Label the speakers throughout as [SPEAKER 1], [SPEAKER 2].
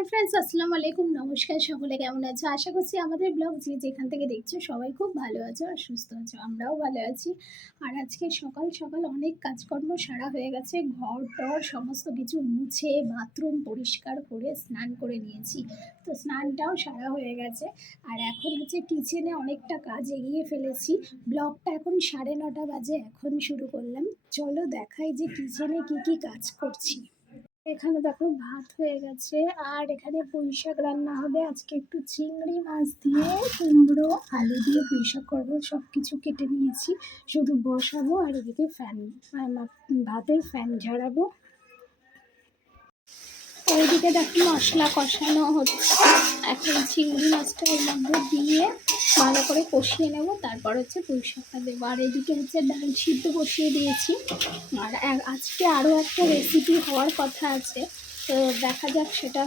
[SPEAKER 1] Hi friends, আসসালামু আলাইকুম। নমস্কার সকলে, কেমন আছো? আশা করছি আমাদের ব্লগ যে যেখান থেকে দেখছ সবাই খুব ভালো আছো আর সুস্থ আছো, আমরাও ভালো আছি। আর আজকে সকাল সকাল অনেক কাজকর্ম সারা হয়ে গেছে, ঘর টর সমস্ত কিছু মুছে, বাথরুম পরিষ্কার করে স্নান করে নিয়েছি। তো স্নানটাও সারা হয়ে গেছে। আর এখন হচ্ছে কিচেনে অনেকটা কাজ এগিয়ে ফেলেছি। ব্লগটা এখন সাড়ে নটা বাজে, এখন শুরু করলাম। চলো দেখাই যে কিচেনে কি কি কাজ করছি। এখানে দেখো ভাত হয়ে গেছে, আর এখানে পুঁইশাক রান্না হবে। আজকে একটু চিংড়ি মাছ দিয়ে কুমড়ো, আলু দিয়ে পুঁইশাক করব সব কিছু কেটে নিয়েছি। শুধু বসাবো আর এদিকে ফ্যান ভাতের ফ্যান ঝাড়াবো। ওইদিকে দেখো মশলা কষানো হচ্ছে। এখন চিংড়ি মাছটা ওর মধ্যে দিয়ে ভালো করে কষিয়ে নেব। তারপর হচ্ছে পুঁই শাকটা দেবো। আর এদিকে হচ্ছে ডাল সিদ্ধ বসিয়ে দিয়েছি। আর আজকে আরও একটা রেসিপি হওয়ার কথা আছে। তো দেখা যাক সেটা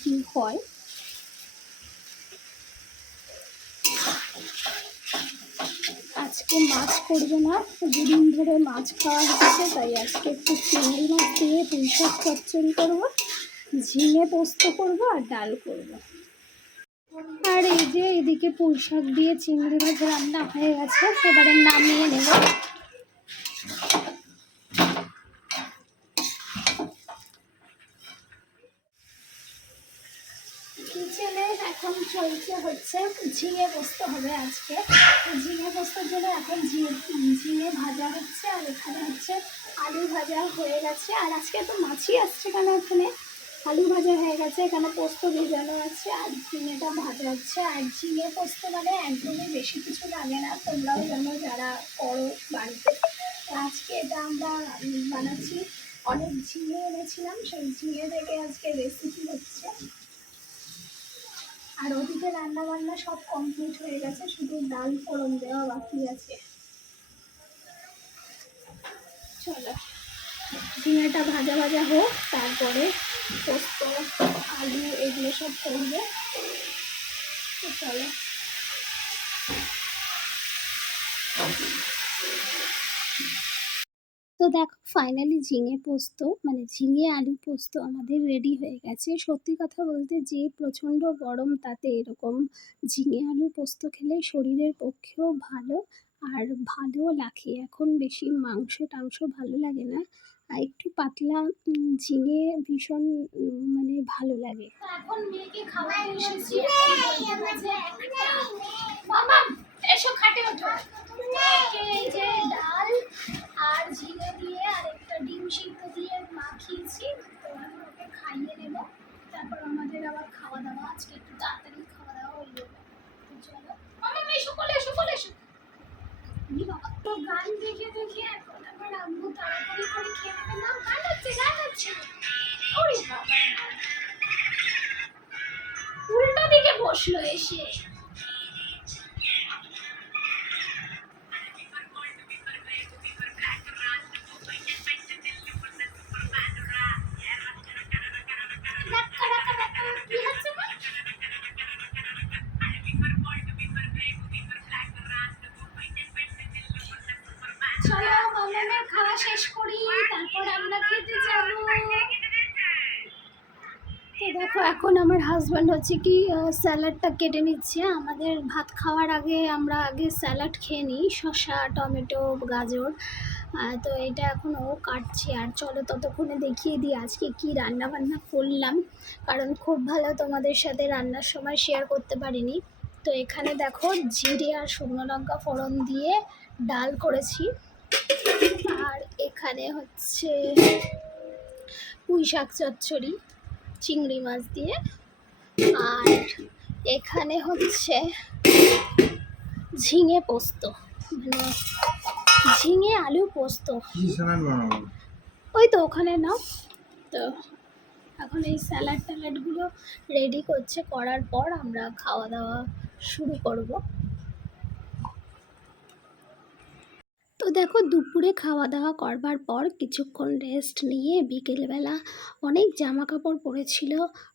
[SPEAKER 1] কি হয়। আজকে মাছ করব না। দুদিন ধরে মাছ খাওয়া হচ্ছে, তাই আজকে একটু চিংড়ি মাছ দিয়ে পুঁই শাক করব, ঝিঙে পোস্ত করব আর ডাল করব। আর এই যে এদিকে পুঁই শাক দিয়ে চিংড়ি মাছ রান্না হয়ে গেছে, এবারে নামিয়ে নেব। কিচেনে এখন চলছে হচ্ছে। ঝিঙে পোস্ত হবে আজকে। ঝিঙে পোস্তর জন্য এখন ঝি- ঝিঙে ভাজা হচ্ছে, আর এখানে হচ্ছে আলু ভাজা হয়ে গেছে। আর আজকে তো মাছই আসছে কেন এখানে? আলু ভাজা হয়ে গেছে, এখানে পোস্ত ভেজানো আছে, আর ঝিঙেটা ভাজা হচ্ছে। আর ঝিঙে পোস্ত মানে একদমই বেশি কিছু লাগে না। তোমরাও জানো যারা করো বাড়িতে। আজকে এটা আমরা বানাচ্ছি। অনেক ঝিঙে এনেছিলাম, সেই ঝিঙে থেকে আজকে রেসিপি হচ্ছে আর ওদিকে রান্না বান্না সব কমপ্লিট হয়ে গেছে, শুধু ডাল ফোড়ন দেওয়া বাকি আছে। চলো ঝিঙেটা ভাজা ভাজা হোক, তারপরে পোস্ত, আলু, এগুলো সব করবে। চলো। তো দেখো ফাইনালি ঝিঙে পোস্ত মানে ঝিঙে আলু পোস্ত আমাদের রেডি হয়ে গেছে। সত্যি কথা বলতে যে প্রচণ্ড গরম তাতে এরকম ঝিঙে আলু পোস্ত খেলে শরীরের পক্ষেও ভালো আর ভালোও লাগে। এখন বেশি মাংস টাংস ভালো লাগে না। আর একটু পাতলা ঝিঙে ভীষণ মানে ভালো লাগে। এখন মেয়েকে মামা এসো খাটে ওঠো এই যে ডাল আর ঝিঙে দিয়ে আর একটা ডিম সিদ্ধ দিয়ে মাখিয়েছি তো আমি ওকে খাইয়ে নেব তারপর আমাদের আবার খাওয়া দাওয়া আজকে একটু তাড়াতাড়ি খাওয়া দাওয়া হয়ে যাবে তো চলো মামা এসো কোলে এসো কোলে এসো ই বাবা, তো গান দেখে দেখে এখন আমার আম্মু তাড়াতাড়ি করে খেয়ে নেবে না গান হচ্ছে গান হচ্ছে ওরে বাবা উল্টো দিকে বসল এসে। এখন আমার হাজব্যান্ড হচ্ছে কি স্যালাডটা কেটে নিচ্ছে। আমাদের ভাত খাওয়ার আগে আমরা আগে স্যালাড খেয়ে নিই, শসা, টমেটো, গাজর। তো এটা এখন ও কাটছে। আর চলো ততক্ষণে দেখিয়ে দিই আজকে কি রান্না বান্না করলাম। কারণ খুব ভালো তোমাদের সাথে রান্নার সময় শেয়ার করতে পারিনি। তো এখানে দেখো জিরে আর শুকনো লঙ্কা ফোড়ন দিয়ে ডাল করেছি। আর এখানে হচ্ছে পুঁই শাক চচ্চড়ি। চিংড়ি মাছ দিয়ে। আর এখানে হচ্ছে ঝিঙে পোস্ত। মানে ঝিঙে আলু পোস্ত। ওই তো ওখানে নাও। তো এখন এই স্যালাড ট্যালাডগুলো রেডি করছে করার পর আমরা খাওয়া দাওয়া শুরু করব। তো দেখো দুপুরে খাওয়া দাওয়া করবার পর কিছুক্ষণ রেস্ট নিয়ে বিকেলবেলা অনেক জামা কাপড় পড়েছিল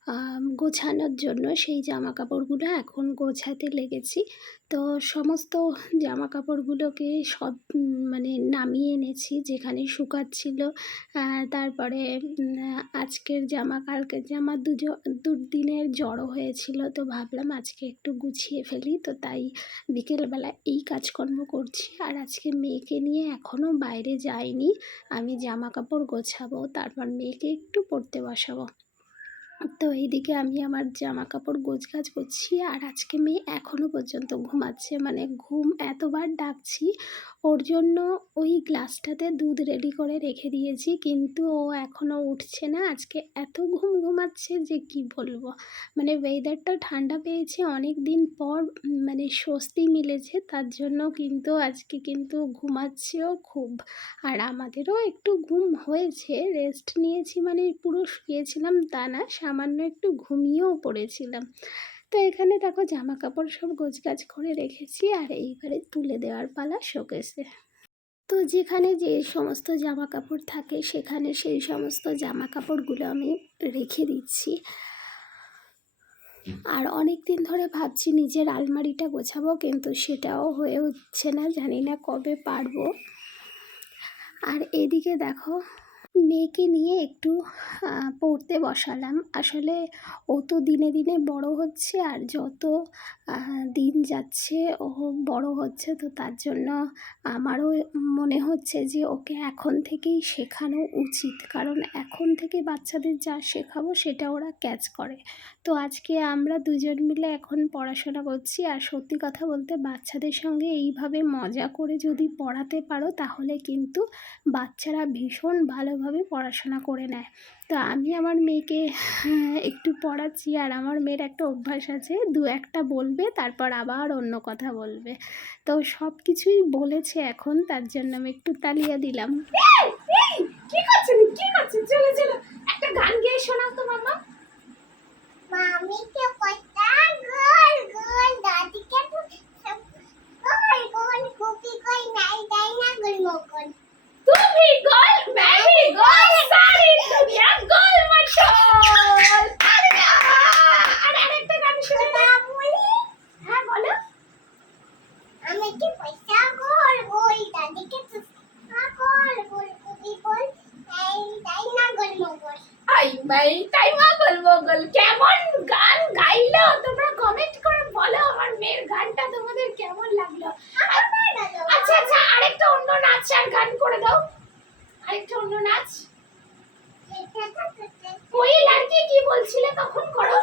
[SPEAKER 1] আম, গোছানোর জন্য। সেই জামা কাপড়গুলো এখন গোছাতে লেগেছি। তো সমস্ত জামা কাপড়গুলোকে সব মানে নামিয়ে এনেছি যেখানে শুকাচ্ছিল। তারপরে আজকের জামা কালকের জামা দুজো দুদিনের জড়ো হয়েছিল। তো ভাবলাম আজকে একটু গুছিয়ে ফেলি। তো তাই বিকেলবেলা এই কাজকর্ম করছি। আর আজকে মেয়েকে নিয়ে এখনও বাইরে যাইনি। আমি জামা কাপড় গোছাবো, তারপর মেয়েকে একটু পড়তে বসাবো। তো এইদিকে আমি আমার জামা কাপড় গোছগাছ করছি, আর আজকে মেয়ে এখনও পর্যন্ত ঘুমাচ্ছে। মানে ঘুম এতবার ডাকছি ওর জন্য ওই গ্লাসটাতে দুধ রেডি করে রেখে দিয়েছি, কিন্তু ও এখনও উঠছে না। আজকে এত ঘুম ঘুমাচ্ছে যে কি বলব? মানে ওয়েদারটা ঠান্ডা পেয়েছে অনেক দিন পর মানে স্বস্তি মিলেছে, তার জন্য কিন্তু আজকে কিন্তু ঘুমাচ্ছেও খুব। আর আমাদেরও একটু ঘুম হয়েছে রেস্ট নিয়েছি মানে পুরো শুয়েছিলাম তা না, সামান্য একটু ঘুমিয়েও পড়েছিলাম। তো এখানে দেখো জামা কাপড় সব গোছগাছ করে রেখেছি আর এইবারে তুলে দেওয়ার পালা শোকেসে। তো যেখানে যে সমস্ত জামা কাপড় থাকে সেখানে সেই সমস্ত জামা কাপড়গুলো আমি রেখে দিচ্ছি। আর অনেক দিন ধরে ভাবছি নিজের আলমারিটা গোছাবো কিন্তু সেটাও হয়ে উঠছে না, জানি না কবে পারব। আর এদিকে দেখো মেয়েকে নিয়ে একটু পড়তে বসালাম। আসলে ও তো দিনে দিনে বড় হচ্ছে আর যত দিন যাচ্ছে ও বড় হচ্ছে তো তার জন্য আমারও মনে হচ্ছে যে ওকে এখন থেকেই শেখানো উচিত। কারণ এখন থেকে বাচ্চাদের যা শেখাবো সেটা ওরা ক্যাচ করে। তো আজকে আমরা দুজন মিলে এখন পড়াশোনা করছি। আর সত্যি কথা বলতে বাচ্চাদের সঙ্গে এইভাবে মজা করে যদি পড়াতে পারো, তাহলে কিন্তু বাচ্চারা ভীষণ ভালোভাবে পড়াশোনা করে নেয়। তো আমি আমার মেয়েকে একটু পড়াচ্ছি, আর আমার মেয়ের একটা অভ্যাস আছে, দু একটা বলবে, তারপর আবার অন্য কথা বলবে। তো সব কিছুই বলেছে এখন, তার জন্য আমি একটু তালিয়া দিলাম। কি কি চলো চলো একটা গান গেয়ে শোনাও তো মামা
[SPEAKER 2] মামিকে কইতা গোল গোল দাদিকে তো গোল গোল কুপি কই নাই তাই না গোল মকন
[SPEAKER 1] তুমি গোল মেরি গোল সারি দুনিয়া গোল মটল আরে আর আরেকটা গান শোনা
[SPEAKER 2] বলি
[SPEAKER 1] হ্যাঁ বলো
[SPEAKER 2] আমি কি পয়সা গোল গোল দাদিকে তো গোল গোল কুপি কই নাই তাই না গোল মকন
[SPEAKER 1] আই ভাই তাই মা বলব বল কেমন গান গাইলো? তোমরা কমেন্ট করে বলো আমার মেয়ের গানটা তোমাদের কেমন লাগল? আচ্ছা আচ্ছা আরেকটা অন্য নাচ আর গান করে দাও। আরেকটা অন্য নাচ। ওই কি কি বলছিলে তখন করো।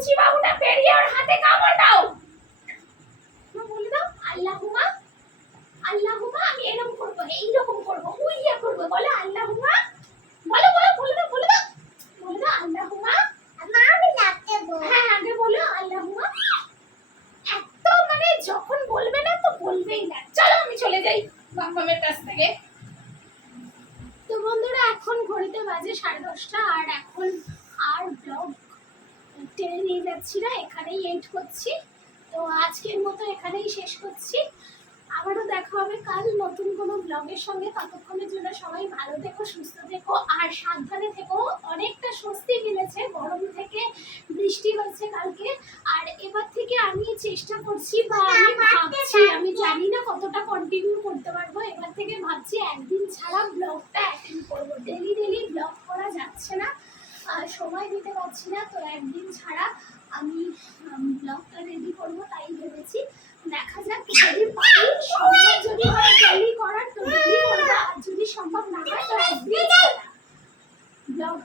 [SPEAKER 1] পুচি বাবুটা বেরিয়ে ওর হাতে কামড় দাও। বলে দাও আল্লাহুমা আল্লাহুমা আমি এরকম করব এইরকম করব উইয়া করব বলো আল্লাহুমা। বলো বলো বলে দাও বলে দাও বলে দাও আল্লাহুমা। হ্যাঁ আগে বলো আল্লাহুমা। এত মানে যখন বলবে না তো বলবেই না। চলো আমি চলে যাই বাম্বামের কাছ থেকে। তো বন্ধুরা এখন ঘড়িতে বাজে সাড়ে দশটা আর এখন আর ব্লগ টেনে নিয়ে যাচ্ছি না এখানেই এন্ড করছি। তো আজকের মতো এখানেই শেষ করছি। আবারও দেখা হবে কাল নতুন কোনো ব্লগের সঙ্গে। ততক্ষণের জন্য সবাই ভালো থেকো সুস্থ থেকো আর সাবধানে থেকো। অনেকটা স্বস্তি মিলেছে গরম থেকে বৃষ্টি হয়েছে কালকে। আর এবার থেকে আমি চেষ্টা করছি বা আমি ভাবছি আমি জানি না কতটা কন্টিনিউ করতে পারব। এবার থেকে ভাবছি একদিন ছাড়া ব্লগটা অ্যাটেন্ড করব। ডেলি ডেলি ব্লগ করা যাচ্ছে না। সময় দিতে পারছি না তো একদিন ছাড়া আমি ব্লগটা রেডি করব তাই ভেবেছি। দেখা যাক যদি পারি সম্ভব যদি হয় ডেলি করার তো ডেলি করব আর যদি সম্ভব না হয় তো একদিন ব্লগ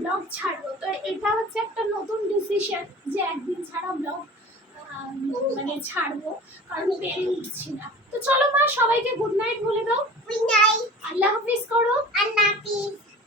[SPEAKER 1] ব্লগ ছাড়বো। তো এটা হচ্ছে একটা নতুন ডিসিশন যে একদিন ছাড়া ব্লগ মানে ছাড়বো কারণ পেরে উঠছি না। তো চলো মা সবাইকে গুড নাইট বলে দাও।
[SPEAKER 2] গুড নাইট
[SPEAKER 1] আল্লাহ হাফিজ করো।
[SPEAKER 2] আল্লাহ হাফিজ।